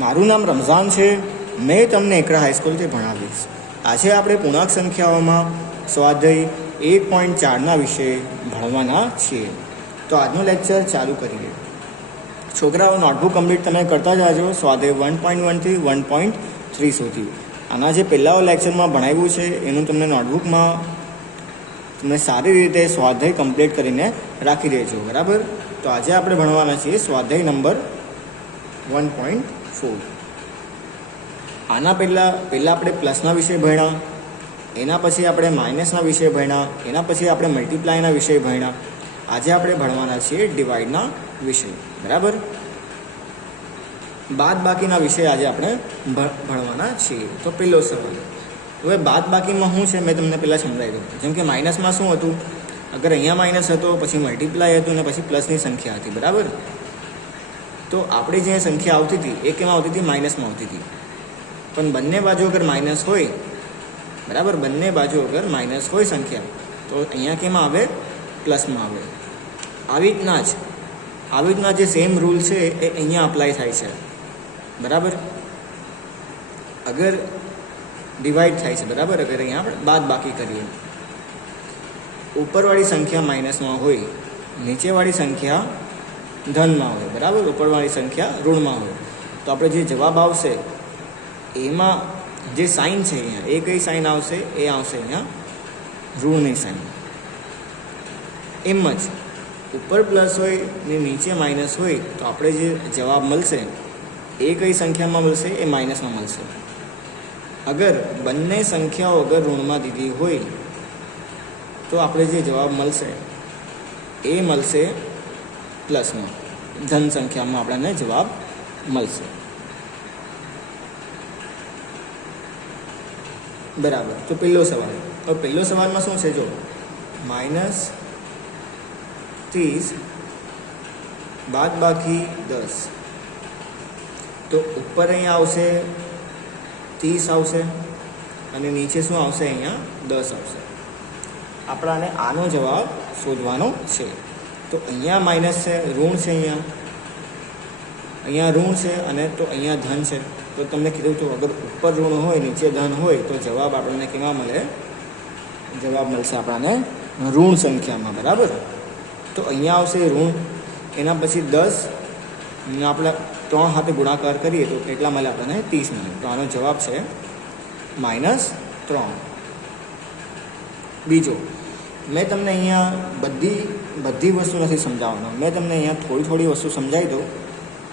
મારું નામ રમઝાન છે. મેં તમને એકડા હાઈસ્કૂલથી ભણાવીશ. આજે આપણે પૂર્ણાંક સંખ્યાઓમાં સ્વાધ્યાય 1.4ના વિશે ભણવાના છીએ. તો આજનું લેક્ચર ચાલુ કરીએ. છોકરાઓ નોટબુક કમ્પ્લીટ તમે કરતા જાજો સ્વાધ્યાય 1.1થી 1.3 સુધી. આના જે પહેલા લેક્ચરમાં ભણાવ્યું છે એનું તમને નોટબુકમાં તમે સારી રીતે સ્વાધ્યાય કમ્પ્લીટ કરીને રાખી દેજો, બરાબર. તો આજે આપણે ભણવાના છીએ સ્વાધ્યાય નંબર 1.4. આના પહેલાં આપણે પ્લસના વિષય ભણ્યા, એના પછી આપણે માઇનસના વિષય ભણ્યા, એના પછી આપણે મલ્ટીપ્લાયના વિષય ભણ્યા. આજે આપણે ભણવાના છીએ ડિવાઈડના વિષય, બરાબર. બાદ બાકીના વિષય આજે આપણે ભણવાના છીએ. તો પહેલો સવાલ, હવે બાદ બાકીમાં શું છે મેં તમને પહેલાં સમજાવી દઉં. જેમ કે માઇનસમાં શું હતું, અગર અહીંયા માઇનસ હતો, પછી મલ્ટીપ્લાય હતું અને પછી પ્લસની સંખ્યા હતી, બરાબર. તો આપણે જે સંખ્યા આવતી હતી એ કેમાં આવતી હતી? માઇનસમાં આવતી હતી. પણ બંને બાજુ અગર માઇનસ હોય, બરાબર, બંને બાજુ અગર માઇનસ હોય સંખ્યા, તો અહીંયા કેમાં આવે? પ્લસમાં આવે. આવી રીતના જે સેમ રૂલ છે એ અહીંયા અપ્લાય થાય છે, બરાબર. અગર ડિવાઈડ થાય છે, બરાબર, અગર અહીંયા આપણે બાદ બાકી કરીએ, ઉપરવાળી સંખ્યા માઇનસમાં હોય, નીચેવાળી સંખ્યા ધનમાં હોય, બરાબર, ઉપરવાળી સંખ્યા ઋણમાં હોય, તો આપણે જે જવાબ આવશે એમાં જે સાઇન છે અહીંયા, એ કઈ સાઇન આવશે? એ આવશે અહીંયા ઋણની સાઇન. એમ જ ઉપર પ્લસ હોય ને નીચે માઇનસ હોય, તો આપણે જે જવાબ મળશે એ કઈ સંખ્યામાં મળશે? એ માઇનસમાં મળશે. અગર બંને સંખ્યાઓ અગર ઋણમાં દીધી હોય તો આપણે જે જવાબ મળશે એ મળશે પ્લસમાં, ધન સંખ્યામાં આપણને જવાબ મળશે, બરાબર. તો પહેલો સવાલમાં શું છે? જો -30 બાદ બાકી 10, તો ઉપર અહીંયા આવશે 30 આવશે અને નીચે શું આવશે? અહીંયા 10 આવશે. આપણાને આનો જવાબ શોધવાનો છે. તો અહીંયા માઇનસ છે, ઋણ છે, અહીંયા ઋણ છે અને તો અહીંયા ધન છે. તો તમને કીધું તો અગર ઉપર ઋણ હોય નીચે ધન હોય તો જવાબ આપણને કેમાં મળે? જવાબ મળશે આપણને ઋણ સંખ્યામાં, બરાબર. તો અહીંયા આવશે ઋણ, એના પછી 10 આપણે 3 સાથે ગુણાકાર કરીએ તો કેટલા મળે? આપણને 30 મળે. તો આનો જવાબ છે -3. બીજો, મેં તમને અહીંયા બધી વસ્તુ નથી સમજાવવાનો, મેં તમને અહીંયા થોડી વસ્તુ સમજાવી દઉં.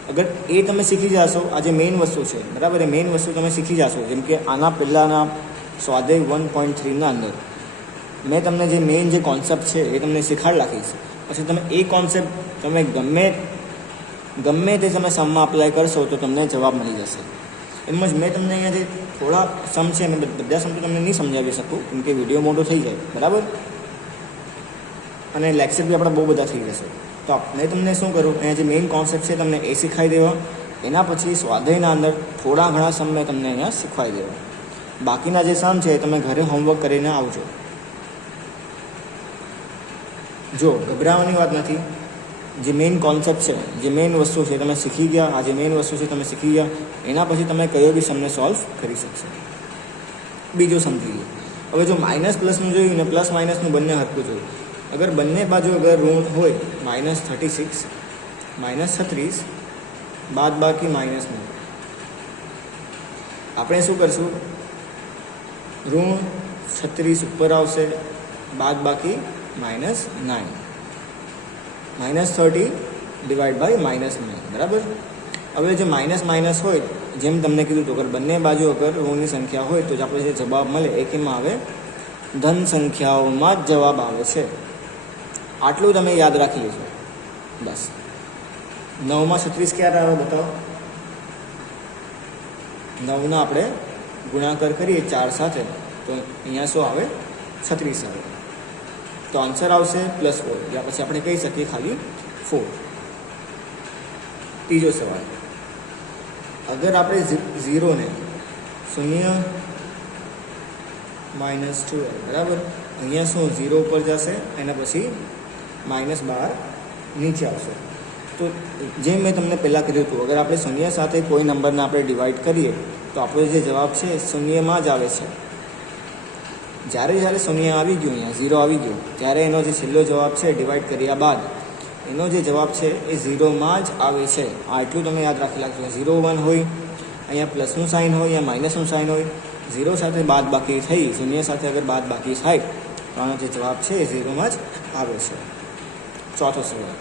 અગર એ તમે શીખી જશો, આ જે મેઇન વસ્તુ છે, બરાબર, એ મેઇન વસ્તુ તમે શીખી જશો. જેમ કે આના પહેલાંના સ્વાધ્યાય 1.3ના અંદર મેં તમને જે મેઇન જે કોન્સેપ્ટ છે એ તમને શીખાડી રાખીશ. પછી તમે એ કોન્સેપ્ટ તમે ગમે તે તમે સમમાં અપ્લાય કરશો તો તમને જવાબ મળી જશે. એમ જ મેં તમને અહીંયા જે થોડા સમ છે મેં બધા સમ તો તમને નહીં સમજાવી શકું કેમ કે વિડીયો મોટો થઈ જાય, બરાબર, અને લેક્ચર બી આપણા બહુ બધા થઈ જશે. તો મેં તમને શું કરું, અહીંયા જે મેઇન કોન્સેપ્ટ છે તમને એ શીખવાડી દેવા. એના પછી સ્વાધ્યાયના અંદર થોડા ઘણા સમ મેં તમને અહીંયા શીખવાડી દેવા. બાકીના જે સમ છે તમે ઘરે હોમવર્ક કરીને આવજો. જો ગભરાવાની વાત નથી, જે મેઇન કોન્સેપ્ટ છે, જે મેઇન વસ્તુ છે તમે શીખી ગયા, આ જે મેઇન વસ્તુ છે તમે શીખી ગયા, એના પછી તમે કયો બી સમને સોલ્વ કરી શકશો. બીજું સમજી લો. હવે જો માઇનસ પ્લસનું જોયું ને પ્લસ માઇનસનું બંને હરખું જોયું. અગર બંને બાજુ અગર ઋણ હોય -36 -36 બાદ બાકી -9, આપણે શું કરશું? ઋણ 36 ઉપર આવશે, બાદ બાકી -9, -30 ડિવાઈડ બાય -9, બરાબર. હવે જો માઇનસ હોય, જેમ તમને કીધું તો અગર બંને બાજુ અગર ઋણની સંખ્યા હોય તો જ આપણે જે જવાબ મળે એ કેમાં આવે? ધન સંખ્યાઓમાં જ જવાબ આવે છે. આટલું તમે યાદ રાખી લેજો બસ. 9માં 36 ક્યારે આવે બતાવો? 9ના આપણે ગુણાકાર કરીએ 4 સાથે તો અહીંયા શું આવે? 36 આવે. તો આન્સર આવશે +4, યા પછી આપણે કહી શકીએ ખાલી 4. ત્રીજો સવાલ, અગર આપણે 0 ને 0 -12, બરાબર, અહીંયા શું 0 ઉપર જશે, એના પછી -12 નીચે આવશે. તો જેમ મેં તમને પહેલાં કીધું હતું, અગર આપણે શૂન્ય સાથે કોઈ નંબરને આપણે ડિવાઈડ કરીએ તો આપણો જે જવાબ છે શૂન્યમાં જ આવે છે. જ્યારે શૂન્ય આવી ગયું, અહીંયા 0 આવી ગયું, ત્યારે એનો જે છેલ્લો જવાબ છે ડિવાઈડ કર્યા બાદ એનો જે જવાબ છે એ 0માં જ આવે છે. આ એટલું તમે યાદ રાખી રાખજો. 0 1 હોય, અહીંયા પ્લસનું સાઇન હોય, અહીંયા માઇનસનું સાઇન હોય, 0 સાથે બાદ બાકી થઈ, શૂન્ય સાથે અગર બાદ બાકી થાય તો આનો જે જવાબ છે એ 0માં જ આવે છે. ચોથો સવાલ.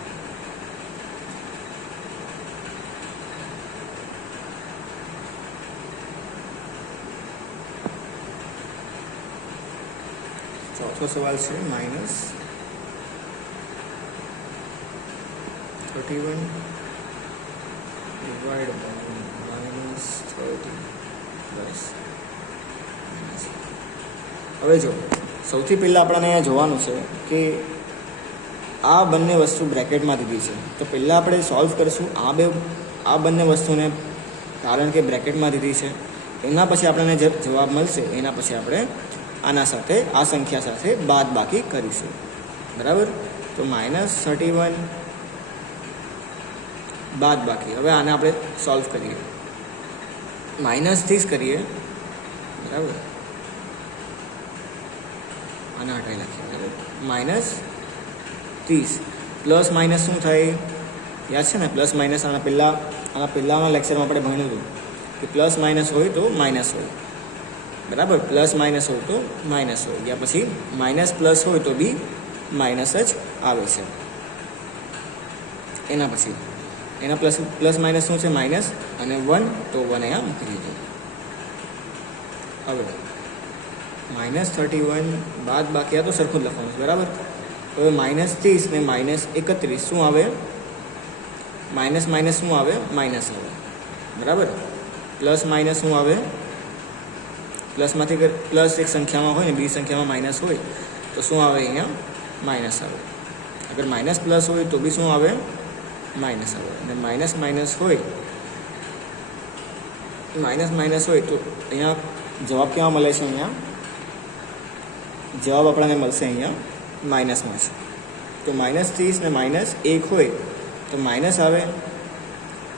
ચોથો સવાલ છે -31 ડિવાઈડ બાય -30 બસ. હવે જો સૌથી પહેલાં આપણને અહીંયા જોવાનું છે કે આ બંને વસ્તુ બ્રેકેટમાં દીધી છે, તો પહેલાં આપણે સોલ્વ કરીશું આ બંને વસ્તુને, કારણ કે બ્રેકેટમાં દીધી છે. એના પછી આપણને જે જવાબ મળશે એના પછી આપણે આના સાથે, આ સંખ્યા સાથે બાદ બાકી કરીશું. બરાબર? તો -31 બાદ બાકી. હવે આને આપણે સોલ્વ કરીએ, -30 કરીએ. બરાબર? આને હટાવી નાખીએ. -30 પ્લસ માઇનસ શું થાય યાદ છે ને? પ્લસ માઇનસ આના પહેલાંના લેક્ચરમાં આપણે ભણ્યું હતું કે પ્લસ માઇનસ હોય તો માઇનસ હોય. બરાબર? પ્લસ માઇનસ હોય તો માઇનસ હોય, યા પછી માઇનસ પ્લસ હોય તો બી માઇનસ જ આવે છે. એના પછી એના પ્લસ માઇનસ શું છે? માઇનસ, અને 1 તો 1 અહીંયા મૂકી દીધું. હવે -31 બાદ બાકી, આ તો સરખું જ લખવાનું છે. બરાબર? હવે -30 ને -31 શું આવે? માઇનસ શું આવે? માઇનસ આવે. બરાબર? પ્લસ માઇનસ શું આવે? પ્લસમાંથી પ્લસ એક સંખ્યામાં હોય ને બીજી સંખ્યામાં માઇનસ હોય તો શું આવે? અહીંયા માઇનસ આવે. અગર માઇનસ પ્લસ હોય તો બી શું આવે? માઇનસ આવે. અને માઇનસ હોય તો અહીંયા જવાબ કેવા મળે છે? અહીંયા જવાબ આપણને મળશે અહીંયા માઇનસમાં છે. તો -30 ને -1 હોય તો માઇનસ આવે,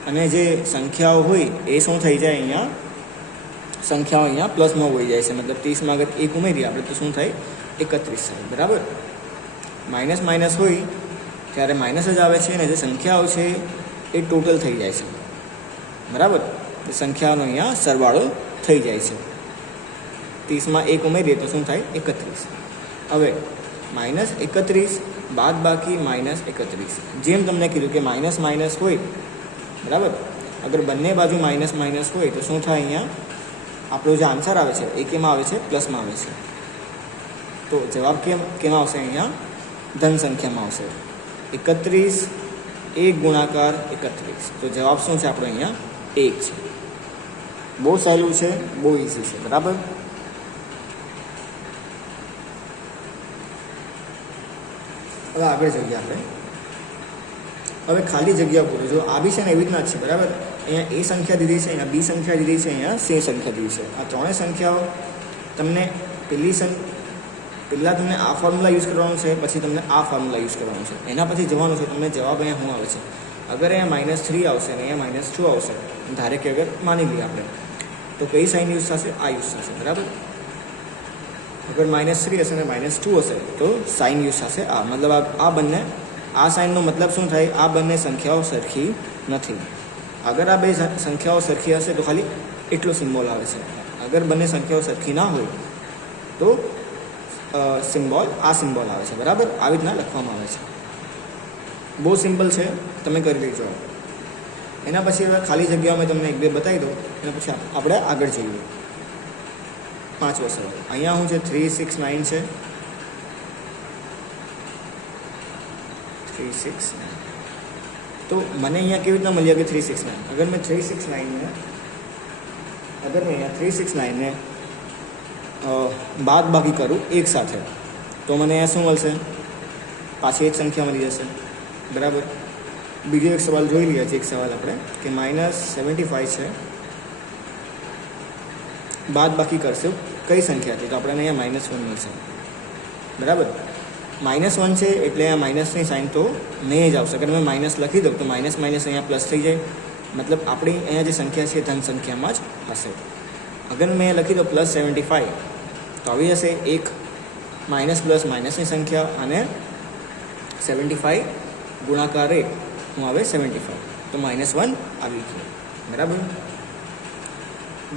અને જે સંખ્યાઓ હોય એ શું થઈ જાય? અહીંયા સંખ્યાઓ અહીંયા પ્લસમાં હોઈ જાય છે. મતલબ 30માં અગર 1 ઉમેરીએ આપણે તો શું થાય? 31 થાય. બરાબર? માઇનસ હોય ત્યારે માઇનસ જ આવે છે, અને જે સંખ્યાઓ છે એ ટોટલ થઈ જાય છે. બરાબર? તો સંખ્યાઓનો અહીંયા સરવાળો થઈ જાય છે. 30માં 1 ઉમેરીએ તો શું થાય? 31. હવે -31 બાદ બાકી -31. જેમ તમને કીધું કે માઇનસ હોય, બરાબર, અગર બંને બાજુ માઇનસ હોય તો શું થાય? અહીંયા આપણો જે આન્સર આવે છે એ કેમાં આવે છે? પ્લસમાં આવે છે. તો જવાબ કેમાં આવશે? અહીંયા ધન સંખ્યામાં આવશે. 31 1 ગુણાકાર 31. તો જવાબ શું છે આપણો? અહીંયા 1 છે. બહુ સહેલું છે, બહુ ઇઝી છે. બરાબર? હવે આગળ જઈએ આપણે. હવે ખાલી જગ્યા પૂરો. જો આ બી છે ને એવી રીતના જ છે. બરાબર? અહીંયા એ સંખ્યા દીધી છે, અહીંયા બી સંખ્યા દીધી છે, અહીંયા સી સંખ્યા દીધી છે. આ ત્રણેય સંખ્યાઓ તમને પહેલાં તમને આ ફોર્મ્યુલા યુઝ કરવાનું છે, પછી તમને આ ફોર્મ્યુલા યુઝ કરવાનું છે. એના પછી જવાનું છે તમને જવાબ અહીંયા શું આવે છે. અગર અહીંયા -3 આવશે અને અહીંયા -2 આવશે, ધારે કે અગર માની લઈએ આપણે, તો કઈ સાઇન યુઝ થશે? આ યુઝ થશે. બરાબર? અગર -3 હશે અને -2 હશે તો સાઇન યુઝ થશે આ. મતલબ આ બંને, આ સાઇનનો મતલબ શું થાય? આ બંને સંખ્યાઓ સરખી નથી. અગર આ બે સંખ્યાઓ સરખી હશે તો ખાલી એટલો સિમ્બોલ આવે છે. અગર બંને સંખ્યાઓ સરખી ના હોય તો સિમ્બોલ આ સિમ્બોલ આવે છે. બરાબર? આવી રીતના લખવામાં આવે છે. બહુ સિમ્પલ છે, તમે કરી લેજો. એના પછી હવે ખાલી જગ્યાઓ મેં તમને 1-2 બતાવી દઉં, એના પછી આપણે આગળ જઈએ. 5વો સવાલ. અહીંયા શું છે? 3 6 9 છે. 3 6 9. તો મને અહીંયા કેવી રીતના મળ્યા કે 3 6 9? અગર મેં 3 6 9 ને બાદ બાકી કરું એક સાથે તો મને અહીંયા શું મળશે? પાછી એક સંખ્યા મળી જશે. બરાબર? બીજો એક સવાલ જોઈ લઈએ છીએ. એક સવાલ આપણે કે -75 છે, બાદ બાકી કરશું કઈ સંખ્યાથી? તો આપણને અહીંયા -1 મળશે. બરાબર? -1 છે એટલે આ માઇનસની સાઇન તો નહીં જ આવશે. અગર મેં માઇનસ લખી દઉં તો માઇનસ માઇનસ અહીંયા પ્લસ થઈ જાય, મતલબ આપણી અહીંયા જે સંખ્યા છે ધન સંખ્યામાં જ હશે. અગર મેં લખી દઉં +75 તો આવી જશે એક માઇનસ પ્લસ માઇનસની સંખ્યા અને 75 ગુણાકાર 1 હું આવે 75 તો -1 આવી ગયું. બરાબર.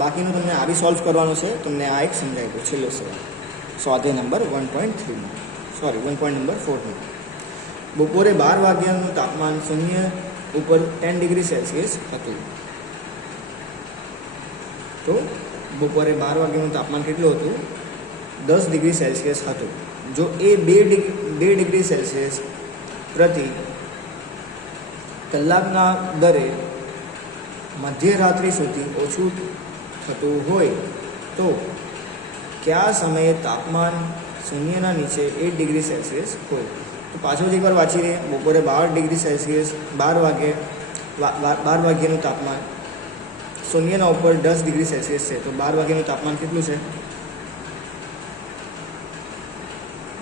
બાકીનું તમને આવી સોલ્વ કરવાનું છે. તમને આ એક સમજાવી દઉં છેલ્લો સવાલ સ્વાધ્યાય નંબર 1.3 સોરી 1 નંબર 4 બપોરે 12 વાગ્યાનું તાપમાન 0 ઉપર 10 ડિગ્રી સેલ્સિયસ હતું. તો બપોરે 12 વાગ્યાનું તાપમાન કેટલું હતું? 10 ડિગ્રી સેલ્સિયસ હતું. જો એ 2 ડિગ્રી સેલ્સિયસ પ્રતિ કલાકના દરે મધ્યરાત્રિ સુધી ઓછું થતું હોય તો કયા સમયે તાપમાન 0 નીચે 8 ડિગ્રી સેલ્સિયસ હોય? તો પાછો જ એકવાર વાંચી લઈએ. બપોરે 12 ડિગ્રી સેલ્સિયસ 12 વાગ્યાનું તાપમાન 0 ઉપર 10 ડિગ્રી સેલ્સિયસ છે. તો 12 વાગ્યાનું તાપમાન કેટલું છે?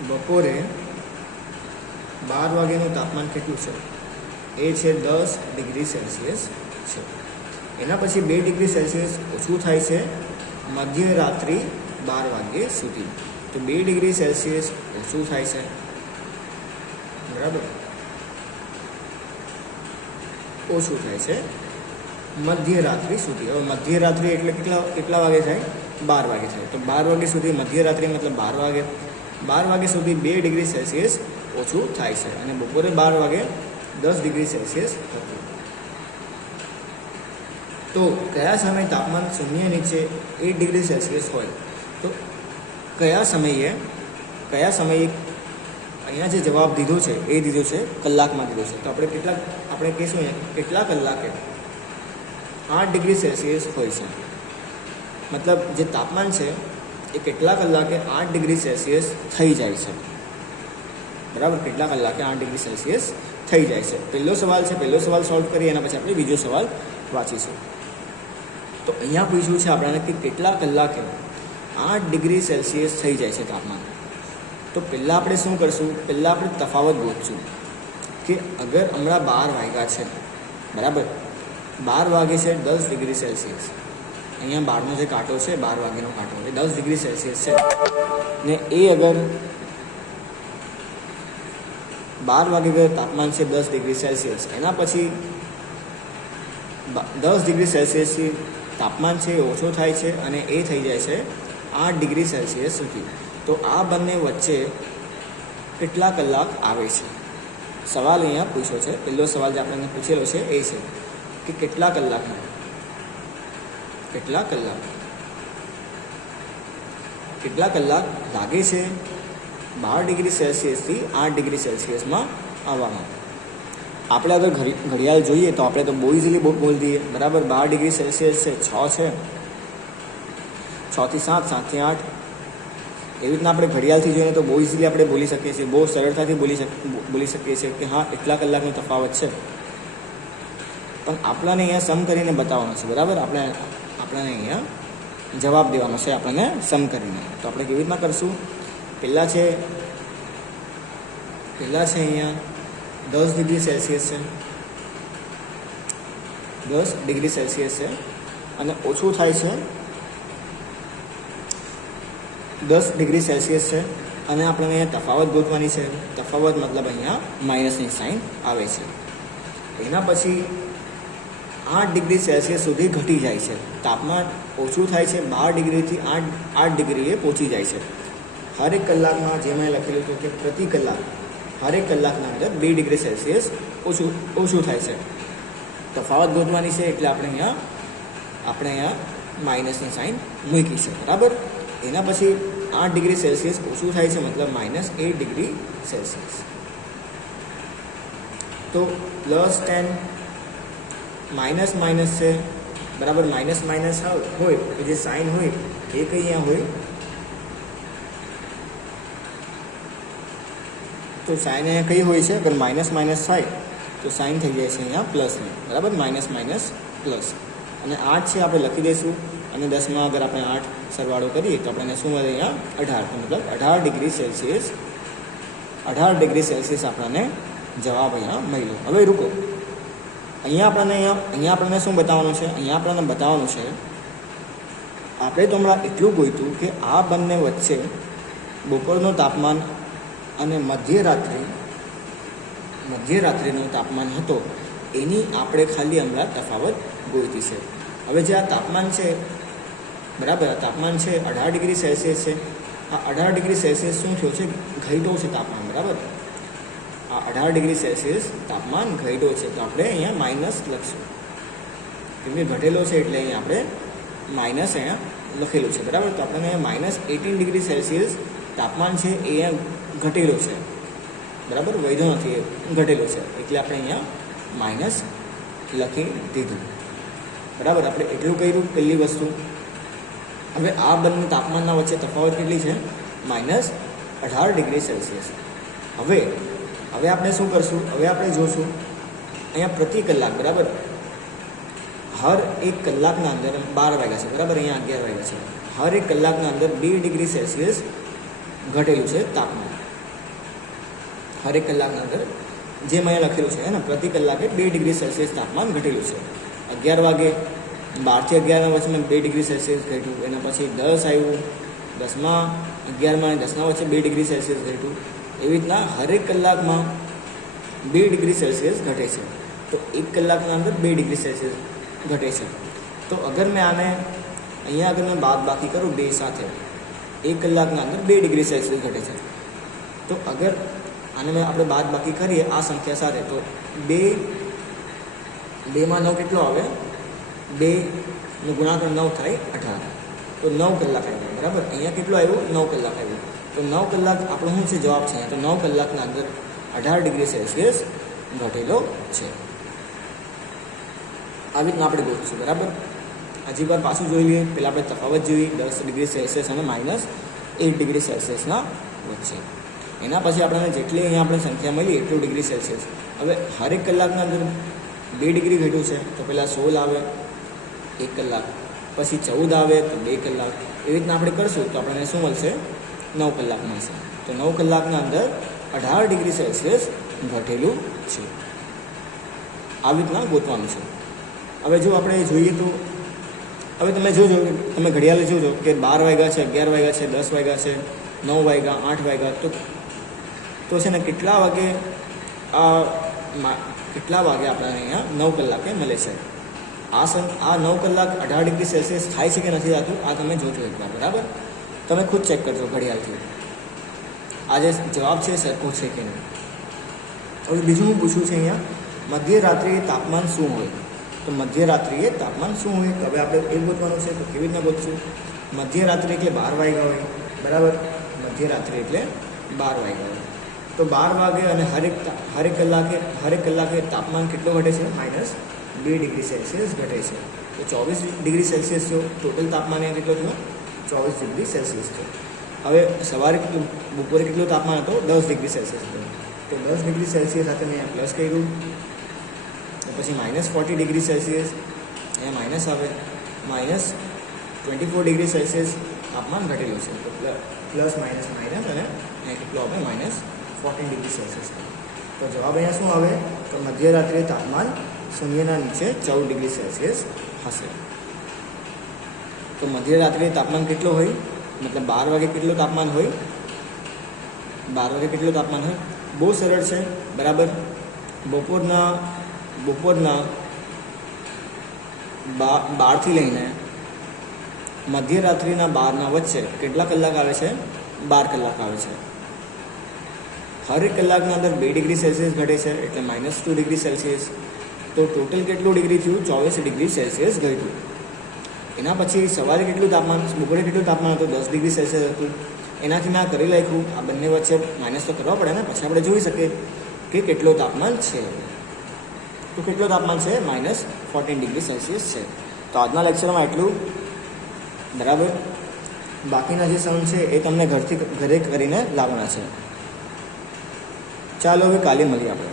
બપોરે 12 વાગ્યાનું તાપમાન કેટલું છે? એ છે 10 ડિગ્રી સેલ્સિયસ છે. એના પછી 2 ડિગ્રી સેલ્સિયસ ઓછું થાય છે મધ્યરાત્રિ 12 વાગ્યે સુધી. તો 2 ડિગ્રી સેલ્સિયસ ઓછું થાય છે. બરાબર. ઓછું થાય છે મધ્યરાત્રિ સુધી. હવે મધ્યરાત્રિ એટલે કેટલા વાગે થાય? 12 વાગે થાય. તો 12 વાગ્યા સુધી મધ્યરાત્રિ મતલબ 12 વાગે. 12 વાગ્યા સુધી 2 ડિગ્રી સેલ્સિયસ ઓછું થાય છે અને બપોરે 12 વાગે 10 ડિગ્રી સેલ્સિયસ હતું. તો કયા સમયે તાપમાન 0 નીચે 8 ડિગ્રી સેલ્સિયસ હોય? તો કયા સમયે અહીંયા જે જવાબ દીધો છે એ દીધો છે કલાકમાં દીધો છે. તો આપણે કહીશું કેટલા કલાકે 8 ડિગ્રી સેલ્સિયસ હોય છે. મતલબ જે તાપમાન છે એ કેટલા કલાકે 8 ડિગ્રી સેલ્સિયસ થઈ જાય છે. બરાબર. કેટલા કલાકે 8 ડિગ્રી સેલ્સિયસ થઈ જાય છે. પહેલો સવાલ છે. પહેલો સવાલ સોલ્વ કરીએ એના પછી આપણે બીજો સવાલ વાંચીશું. તો અહીંયા પૂછ્યું છે આપણને કે કેટલા કલાકે 8 ડિગ્રી સેલ્સિયસ થઈ જાય છે તાપમાન. તો પહેલાં આપણે શું કરશું? પહેલાં આપણે તફાવત ગોતશું કે અગર હમણાં 12 વાગ્યા છે. બરાબર. 12 વાગે છે 10 ડિગ્રી સેલ્સિયસ. અહીંયા 12નો જે કાંટો છે 12 વાગ્યાનો કાંટો એ 10 ડિગ્રી સેલ્સિયસ છે ને એ અગર 12 વાગે તાપમાન છે 10 ડિગ્રી સેલ્સિયસ. એના પછી 10 ડિગ્રી સેલ્સિયસથી તાપમાન છે ઓછો થાય છે અને એ થઈ જાય છે 8 ડિગ્રી સેલ્સિયસ સુધી. તો આ બંને વચ્ચે કેટલા કલાક આવે છે? સવાલ અહીંયા પૂછ્યો છે. પહેલો સવાલ જે આપણને પૂછેલો છે એ છે કે કેટલા કલાક લાગે છે 12 ડિગ્રી સેલ્સિયસથી 8 ડિગ્રી સેલ્સિયસમાં આવવામાં? આપણે અગર ઘડિયાળ જોઈએ તો આપણે તો બહુ ઇઝીલી બોલી દઈએ. બરાબર. 12 ડિગ્રી સેલ્સિયસ છે 6 છે, 6 થી 7, 7 થી 8. એવી રીતના આપણે ઘડિયાળથી જોઈએ તો બહુ ઇઝીલી આપણે બોલી શકીએ છીએ. બહુ સરળતાથી બોલી શકીએ છીએ કે હા એટલા કલાકનો તફાવત છે. પણ આપણને અહીંયા સમ કરીને બતાવવાનો છે. બરાબર. આપણને અહીંયા જવાબ દેવાનો છે આપણને સમ કરીને. તો આપણે કેવી રીતના કરશું? પહેલાં છે અહીંયા 10 ડિગ્રી સેલ્સિયસ છે. 10 ડિગ્રી સેલ્સિયસ છે અને ઓછું થાય છે 10 ડિગ્રી સેલ્સિયસ છે અને આપણે અહીંયા તફાવત ગોતવાની છે. તફાવત મતલબ અહીંયા માઇનસની સાઇન આવે છે. એના પછી 8 ડિગ્રી સેલ્સિયસ સુધી ઘટી જાય છે. તાપમાન ઓછું થાય છે 12 ડિગ્રીથી 8 ડિગ્રીએ પહોંચી જાય છે. હરેક કલાકમાં જે મેં લખેલું હતું કે પ્રતિ કલાક હરેક કલાકના અંદર 2 ડિગ્રી સેલ્સિયસ ઓછું થાય છે. તફાવત ગોતવાની છે એટલે આપણે અહીંયા માઇનસની સાઇન મૂકી છે. બરાબર. એના પછી 8 ડિગ્રી સેલ્સિયસ ઓછું થાય છે મતલબ -8 ડિગ્રી સેલ્સિયસ. તો +10 માઇનસ છે. બરાબર. માઇનસ હોય તો જે સાઇન હોય એ કઈ અહીંયા હોય તો સાઇન અહીંયા કઈ હોય છે? અગર માઇનસ થાય તો સાઇન થઈ જાય છે અહીંયા પ્લસની. બરાબર. માઇનસ પ્લસ અને 8 છે આપણે લખી દઈશું અને 10માં અગર આપણે 8 સરવાળો કરીએ તો આપણને શું મળે? અહીંયા 18. તો મતલબ 18 ડિગ્રી સેલ્સિયસ 18 ડિગ્રી સેલ્સિયસ આપણને જવાબ અહીંયા મળ્યો. હવે રૂકો, અહીંયા આપણને શું બતાવવાનું છે? અહીંયા આપણને બતાવવાનું છે, આપણે તો હમણાં એટલું ગોઈતું કે આ બંને વચ્ચે બપોરનું તાપમાન અને મધ્યરાત્રિનું તાપમાન હતો, એની આપણે ખાલી હમણાં તફાવત ગોઈતી છે. હવે જે આ તાપમાન છે, બરાબર, આ તાપમાન છે 18 ડિગ્રી સેલ્સિયસ છે. આ 18 ડિગ્રી સેલ્સિયસ શું થયો છે? ઘટ્યો છે તાપમાન, બરાબર. આ 18 ડિગ્રી સેલ્સિયસ તાપમાન ઘટ્યો છે, તો આપણે અહીંયા માઇનસ લખશું, કેમ કે ઘટેલો છે એટલે અહીંયા આપણે માઇનસ અહીંયા લખેલું છે, બરાબર. તો આપણને -18 ડિગ્રી સેલ્સિયસ તાપમાન છે એ અહીંયા ઘટેલો છે, બરાબર, વધ્યો નથી, ઘટેલો છે, એટલે આપણે અહીંયા માઇનસ લખી દીધું, બરાબર. આપણે એટલું કર્યું પહેલી વસ્તુ. હવે આ બંને તાપમાનના વચ્ચે તફાવત કેટલી છે? -18 ડિગ્રી સેલ્સિયસ. હવે આપણે શું કરશું? હવે આપણે જોશું અહીંયા પ્રતિ કલાક, બરાબર, હર એક કલાકના અંદર 12 વાગ્યા છે, બરાબર, અહીંયા 11 વાગ્યા છે. હર એક કલાકના અંદર 2 ડિગ્રી સેલ્સિયસ ઘટેલું છે તાપમાન. હર એક કલાકના અંદર જેમ અહીંયા લખેલું છે ને, પ્રતિ કલાકે 2 ડિગ્રી સેલ્સિયસ તાપમાન ઘટેલું છે. 11 વાગે 12 થી 11 વચ્ચે 2 ડિગ્રી સેલ્સિયસ ઘટ્યું, એના પછી 10 આવ્યું, 10માં 11માં 10ના વચ્ચે 2 ડિગ્રી સેલ્સિયસ ઘટ્યું. એવી રીતના હરેક કલાકમાં 2 ડિગ્રી સેલ્સિયસ ઘટે છે. તો એક કલાકના અંદર 2 ડિગ્રી સેલ્સિયસ ઘટે છે. તો અગર મેં આને અહીંયા અગર મેં બાદ બાકી કરું 2 સાથે, એક કલાકના અંદર 2 ડિગ્રી સેલ્સિયસ ઘટે છે. તો અગર આને મેં આપણે બાદ બાકી કરીએ આ સંખ્યા સાથે, તો 2માં 9 કેટલો આવે? 2નો ગુણાકાર 9 થાય 18, તો 9 કલાક આવ્યો, બરાબર. અહીંયા કેટલો આવ્યો? 9 કલાક આવ્યો. તો 9 કલાક આપણો શું છે? જવાબ છે. તો 9 કલાકના અંદર 18 ડિગ્રી સેલ્સિયસ ઘટેલો છે. આવી રીતના આપણે ગોતીશું, બરાબર. હજી વાર પાછું જોઈ લઈએ. પહેલાં આપણે તફાવત જોઈ 10 ડિગ્રી સેલ્સિયસ અને -8 ડિગ્રી સેલ્સિયસના વચ્ચે. એના પછી આપણને જેટલી અહીંયા આપણે સંખ્યા મળી એટલું ડિગ્રી સેલ્સિયસ. હવે હરેક કલાકના અંદર 2 ડિગ્રી ઘટ્યું છે, તો પહેલાં 16 આવે 1 કલાક, પછી 14 આવે તો 2 કલાક. એવી રીતના આપણે કરશું તો આપણને શું મળશે? 9 કલાક મળશે. તો 9 કલાકના અંદર 18 ડિગ્રી સેલ્સિયસ ઘટેલું છે. આવી રીતના ગોતવાનું છે. હવે જો આપણે જોઈએ તો હવે તમે જોજો, તમે ઘડિયાળે જોજો કે 12 વાગ્યા છે, 11 વાગ્યા છે, 10 વાગ્યા છે, 9 વાગ્યા, 8 વાગ્યા, તો છે ને કેટલા વાગે આપણને અહીંયા 9 કલાકે મળે છે. આ 9 કલાક 18 ડિગ્રી સેલ્સિયસ થાય છે કે નથી થતું આ તમે જોજો એકવાર, બરાબર. તમે ખુદ ચેક કરજો ઘડિયાળથી આ જે જવાબ છે સરખો છે કે નહીં. હવે બીજું હું પૂછું છે અહીંયા, મધ્યરાત્રિએ તાપમાન શું હોય? તો મધ્યરાત્રિએ તાપમાન શું હોય? તો હવે આપણે એ ગોતવાનું છે. તો કેવી રીતના ગોતશું? મધ્યરાત્રિ એટલે 12 વાગ્યા હોય, બરાબર. મધ્યરાત્રિ એટલે 12 વાગ્યા હોય. તો 12 વાગે અને હરેક કલાકે તાપમાન કેટલો ઘટે છે? -2 ડિગ્રી સેલ્સિયસ ઘટે છે. તો 24 ડિગ્રી સેલ્સિયસ થયો. ટોટલ તાપમાન અહીંયા કેટલો થયો? 24 ડિગ્રી સેલ્સિયસ થયો. હવે બપોરે કેટલું તાપમાન હતો? 10 ડિગ્રી સેલ્સિયસ હતું. તો 10 ડિગ્રી સેલ્સિયસ સાથે મેં અહીંયા પ્લસ કર્યું. તો પછી -40 ડિગ્રી સેલ્સિયસ, અહીંયા માઇનસ આવે, -24 ડિગ્રી સેલ્સિયસ તાપમાન ઘટેલું છે. તો પ્લસ માઇનસ અને અહીંયા કેટલું આવે? -14 ડિગ્રી સેલ્સિયસ. તો જવાબ અહીંયા શું આવે? તો મધ્યરાત્રિએ તાપમાન શૂન્યના નીચે 14 ડિગ્રી સેલ્સિયસ હશે. તો મધ્યરાત્રિએ તાપમાન કેટલો હોય? મતલબ 12 વાગે કેટલું તાપમાન હોય? 12 વાગે કેટલું તાપમાન હોય? બહુ સરળ છે, બરાબર. બપોરના 12થી લઈને મધ્યરાત્રિના 12ના વચ્ચે કેટલા કલાક આવે છે? 12 કલાક આવે છે. હરેક કલાકના અંદર 2 ડિગ્રી સેલ્સિયસ ઘટે છે, એટલે -2 ડિગ્રી સેલ્સિયસ. તો ટોટલ કેટલું ડિગ્રી થયું? 24 ડિગ્રી સેલ્સિયસ ઘટ્યું. એના પછી સવારે કેટલું તાપમાન, બપોરે કેટલું તાપમાન હતું? 10 ડિગ્રી સેલ્સિયસ હતું. એનાથી મેં આ કરી નાખ્યું. આ બંને વચ્ચે માઇનસ તો કરવા પડે ને, પછી આપણે જોઈ શકીએ કે કેટલું તાપમાન છે. તો કેટલું તાપમાન છે? -14 ડિગ્રી સેલ્સિયસ છે. તો આજના લેક્ચરમાં એટલું, બરાબર. બાકીના જે સમ છે એ તમને ઘરે કરીને લાવવાના છે. ચાલો હવે કાલે મળીએ આપણે.